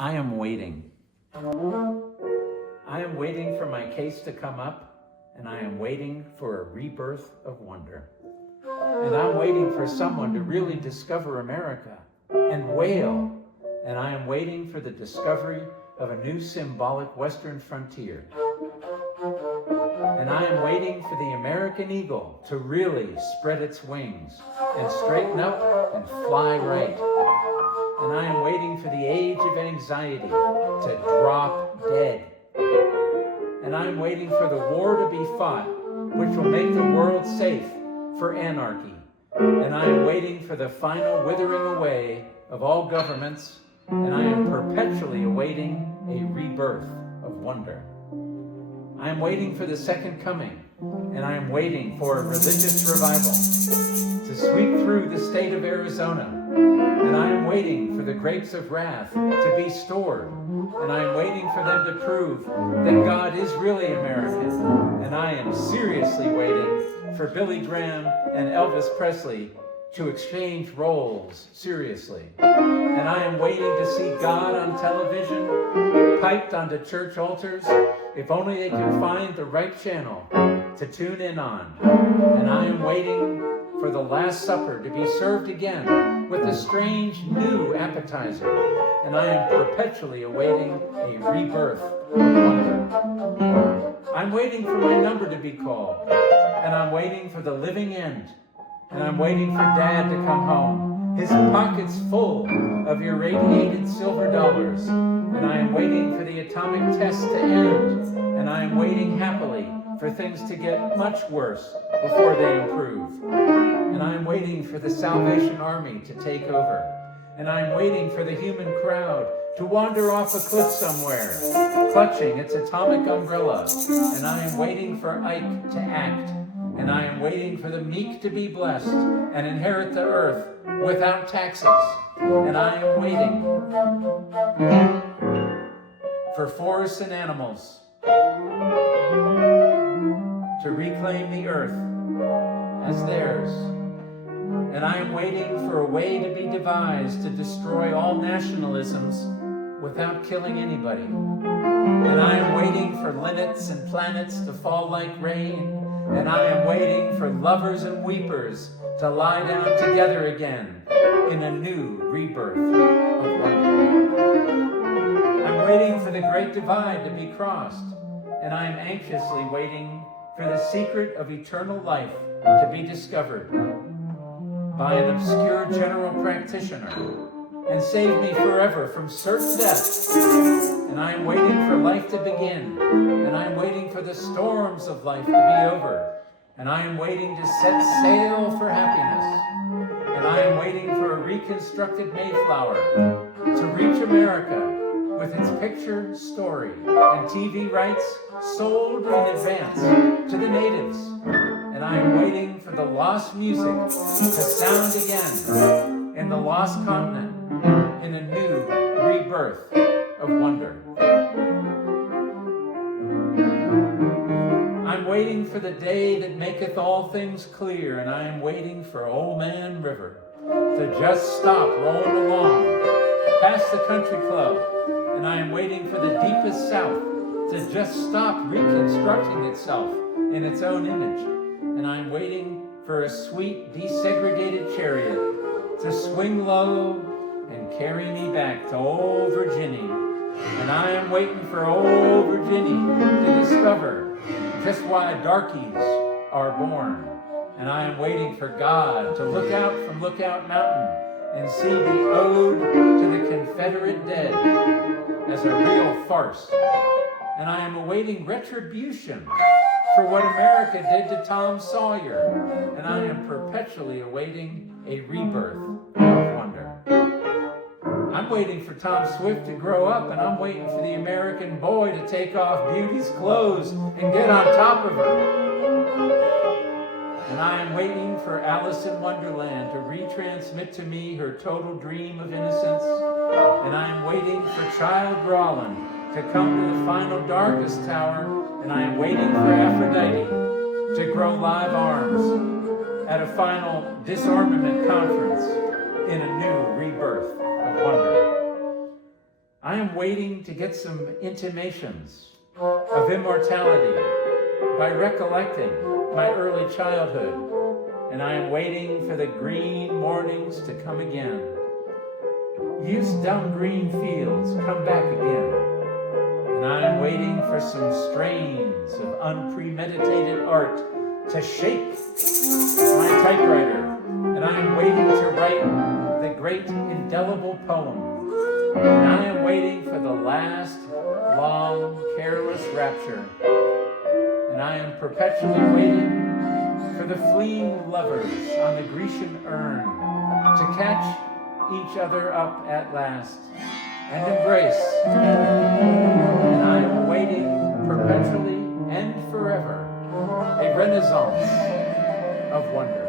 I am waiting. I am waiting for my case to come up, and I am waiting for a rebirth of wonder. And I'm waiting for someone to really discover America and wail. And I am waiting for the discovery of a new symbolic Western frontier. And I am waiting for the American eagle to really spread its wings and straighten up and fly right. And I am waiting for the age of anxiety to drop dead. And I am waiting for the war to be fought, which will make the world safe for anarchy. And I am waiting for the final withering away of all governments, and I am perpetually awaiting a rebirth of wonder. I am waiting for the second coming, and I am waiting for a religious revival to sweep through the state of Arizona. And I am waiting for the grapes of wrath to be stored, and I am waiting for them to prove that God is really American. And I am seriously waiting for Billy Graham and Elvis Presley to exchange roles seriously. And I am waiting to see God on television, piped onto church altars, if only they can find the right channel to tune in on. And I am waiting for the Last Supper to be served again with a strange new appetizer. And I am perpetually awaiting a rebirth of wonder. I'm waiting for my number to be called, and I'm waiting for the living end. And I'm waiting for Dad to come home, his pockets full of irradiated silver dollars. And I am waiting for the atomic test to end. And I am waiting happily for things to get much worse before they improve. And I am waiting for the Salvation Army to take over. And I am waiting for the human crowd to wander off a cliff somewhere, clutching its atomic umbrella. And I am waiting for Ike to act. And I am waiting for the meek to be blessed and inherit the earth without taxes. And I am waiting for forests and animals to reclaim the earth as theirs. And I am waiting for a way to be devised to destroy all nationalisms without killing anybody. And I am waiting for linnets and planets to fall like rain. And I am waiting for lovers and weepers to lie down together again in a new rebirth of wonder. I'm waiting for the great divide to be crossed, and I am anxiously waiting for the secret of eternal life to be discovered by an obscure general practitioner and save me forever from certain death. And I am waiting for life to begin, and I am waiting for the storms of life to be over, and I am waiting to set sail for happiness, and I am waiting for a reconstructed Mayflower to reach America with its picture, story, and TV rights sold in advance to the natives. And I am waiting for the lost music to sound again in the lost continent in a new rebirth of wonder. I'm waiting for the day that maketh all things clear, and I am waiting for Old Man River to just stop rolling along past the country club, and I am waiting for the deepest South to just stop reconstructing itself in its own image, and I am waiting for a sweet desegregated chariot to swing low and carry me back to old Virginia. And I am waiting for old Virginia to discover just why darkies are born. And I am waiting for God to look out from Lookout Mountain and see the ode to the Confederate dead as a real farce. And I am awaiting retribution for what America did to Tom Sawyer. And I am perpetually awaiting a rebirth of wonder. I'm waiting for Tom Swift to grow up, and I'm waiting for the American boy to take off Beauty's clothes and get on top of her. And I am waiting for Alice in Wonderland to retransmit to me her total dream of innocence. And I am waiting for Childe Roland to come to the final darkest tower. And I am waiting for Aphrodite to grow live arms at a final disarmament conference in a new rebirth of wonder. I am waiting to get some intimations of immortality by recollecting my early childhood, and I am waiting for the green mornings to come again. Use dumb green fields, come back again. And I am waiting for some strains of unpremeditated art to shake my typewriter, and I am waiting to write the great indelible poem, and I am waiting for the last long, careless rapture, and I am perpetually waiting for the fleeing lovers on the Grecian urn to catch each other up at last and embrace, and I am waiting perpetually and forever a renaissance of wonder.